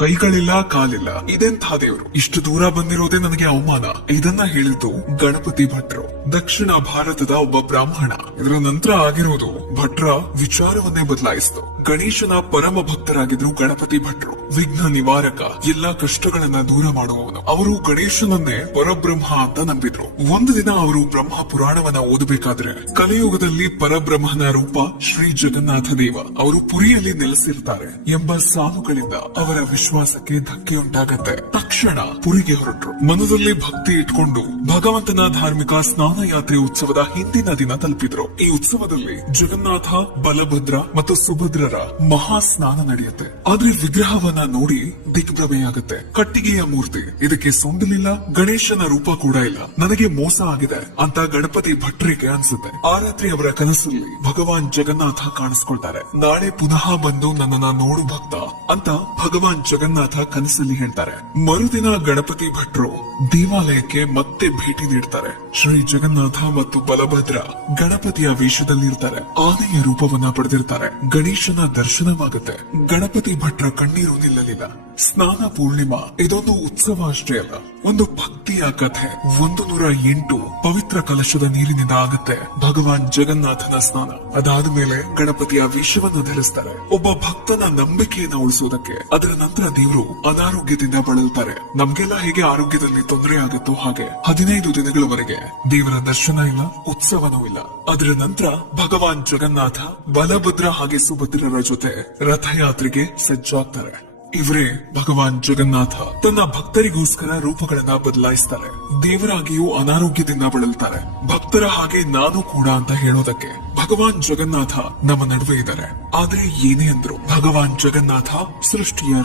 ಕೈಗಳಿಲ್ಲ ಕಾಲಿಲ್ಲ, ಇದೆಂಥ ದೇವರು, ಇಷ್ಟು ದೂರ ಬಂದಿರೋದೇ ನನಗೆ ಅವಮಾನ. ಇದನ್ನ ಹೇಳಿದ್ದು ಗಣಪತಿ ಭಟ್ರು, ದಕ್ಷಿಣ ಭಾರತದ ಒಬ್ಬ ಬ್ರಾಹ್ಮಣ. ಇದರ ನಂತರ ಆಗಿರೋದು ಭಟ್ರ ವಿಚಾರವನ್ನೇ ಬದಲಾಯಿಸಿತು. ಗಣೇಶನ ಪರಮ ಭಕ್ತರಾಗಿದ್ರು ಗಣಪತಿ ಭಟ್ರು. ವಿಘ್ನ ನಿವಾರಕ, ಎಲ್ಲಾ ಕಷ್ಟಗಳನ್ನ ದೂರ ಮಾಡುವವನು. ಅವರು ಗಣೇಶನನ್ನೇ ಪರಬ್ರಹ್ಮ ಅಂತ ನಂಬಿದ್ರು. ಒಂದು ದಿನ ಅವರು ಬ್ರಹ್ಮ ಪುರಾಣವನ್ನ ಓದಬೇಕಾದ್ರೆ ಕಲಿಯುಗದಲ್ಲಿ ಪರಬ್ರಹ್ಮನ ರೂಪ ಶ್ರೀ ಜಗನ್ನಾಥ ದೇವ ಅವರು ಪುರಿಯಲ್ಲಿ ನೆಲೆಸಿರ್ತಾರೆ ಎಂಬ ಸಾಲುಗಳಿಂದ ಅವರ ವಿಶ್ವಾಸಕ್ಕೆ ಧಕ್ಕೆಯುಂಟಾಗತ್ತೆ. ತಕ್ಷಣ ಪುರಿಗೆ ಹೊರಟರು. ಮನದಲ್ಲಿ ಭಕ್ತಿ ಇಟ್ಕೊಂಡು ಭಗವಂತನ ಧಾರ್ಮಿಕ ಸ್ನಾನ ಯಾತ್ರೆ ಉತ್ಸವದ ಹಿಂದಿನ ದಿನ ತಲುಪಿದ್ರು. ಈ ಉತ್ಸವದಲ್ಲಿ ಜಗನ್ನಾಥ, ಬಲಭದ್ರ ಮತ್ತು ಸುಭದ್ರರ ಮಹಾ ಸ್ನಾನ ನಡೆಯುತ್ತೆ. ಆದ್ರೆ ವಿಗ್ರಹವನ್ನ ನೋಡಿ ದಿಗ್ಭ್ರಮೆಯಾಗುತ್ತೆ. ಕಟ್ಟಿಗೆಯ ಮೂರ್ತಿ, ಇದಕ್ಕೆ ಸೊಂಡಿಲಿಲ್ಲ, ಗಣೇಶನ ರೂಪ ಕೂಡ ಇಲ್ಲ. ನನಗೆ ಮೋಸ ಆಗಿದೆ ಅಂತ ಗಣಪತಿ ಭಟ್ರಿಗೆ ಅನ್ಸುತ್ತೆ. ಆ ರಾತ್ರಿ ಅವರ ಕನಸಲ್ಲಿ ಭಗವಾನ್ ಜಗನ್ನಾಥ ಕಾಣಿಸ್ಕೊಳ್ತಾರೆ. ನಾಳೆ ಪುನಃ ಬಂದು ನನ್ನನ್ನ ನೋಡು ಭಕ್ತ ಅಂತ ಭಗವಾನ್ ಜಗನ್ನಾಥ ಕನಸಲ್ಲಿ ಹೇಳ್ತಾರೆ. ಮರುದಿನ ಗಣಪತಿ ಭಟ್ರು ದೇವಾಲಯಕ್ಕೆ ಮತ್ತೆ ಭೇಟಿ ನೀಡ್ತಾರೆ. ಶ್ರೀ ಜಗನ್ನಾಥ ಮತ್ತು ಬಲಭದ್ರ ಗಣಪತಿಯ ವೇಷದಲ್ಲಿರ್ತಾರೆ. ಆನೆಯ ರೂಪವನ್ನ ಪಡೆದಿರ್ತಾರೆ. ಗಣೇಶನ ದರ್ಶನವಾಗುತ್ತೆ. ಗಣಪತಿ ಭಟ್ರ ಕಣ್ಣೀರು ನಿಲ್ಲಲಿಲ್ಲ. ಸ್ನಾನ ಪೂರ್ಣಿಮಾ ಇದೊಂದು ಉತ್ಸವ ಅಷ್ಟೇ ಅಲ್ಲ, ಒಂದು ಭಕ್ತಿಯ ಕಥೆ. 108 ಪವಿತ್ರ ಕಲಶದ ನೀರಿನಿಂದ ಆಗುತ್ತೆ ಭಗವಾನ್ ಜಗನ್ನಾಥನ ಸ್ನಾನ. ಅದಾದ ಮೇಲೆ ಗಣಪತಿಯ ವೇಷವನ್ನು ಧರಿಸ್ತಾರೆ. ಒಬ್ಬ ಭಕ್ತನ ನಂಬಿಕೆಯನ್ನು ಉಳಿಸೋದಕ್ಕೆ. ಅದರ ನಂತರ ದೇವರು ಅನಾರೋಗ್ಯದಿಂದ ಬಳಲ್ತಾರೆ. ನಮ್ಗೆಲ್ಲ ಹೇಗೆ ಆರೋಗ್ಯದಲ್ಲಿ ತೊಂದರೆ ಆಗುತ್ತೋ ಹಾಗೆ 15 ದಿನಗಳವರೆಗೆ ದೇವರ ದರ್ಶನ ಇಲ್ಲ, ಉತ್ಸವನೂ ಇಲ್ಲ. ಅದರ ನಂತರ ಭಗವಾನ್ ಜಗನ್ನಾಥ, ಬಲಭದ್ರ ಹಾಗೆ ಸುಭದ್ರರ ಜೊತೆ ರಥಯಾತ್ರೆಗೆ ಸಜ್ಜಾಗ್ತಾರೆ. ಇವರೇ ಭಗವಾನ್ ಜಗನ್ನಾಥ. ತನ್ನ ಭಕ್ತರಿಗೋಸ್ಕರ ರೂಪಗಳನ್ನ ಬದಲಾಯಿಸ್ತಾರೆ. ದೇವರಾಗಿಯೂ ಅನಾರೋಗ್ಯದಿಂದ ಬಳಲ್ತಾರೆ. ಭಕ್ತರ ಹಾಗೆ ನಾನು ಕೂಡ ಅಂತ ಹೇಳೋದಕ್ಕೆ ಭಗವಾನ್ ಜಗನ್ನಾಥ ನಮ್ಮ ನಡುವೆ ಇದ್ದಾರೆ. ಆದ್ರೆ ಏನೇ ಅಂದ್ರು ಭಗವಾನ್ ಜಗನ್ನಾಥ ಸೃಷ್ಟಿಯ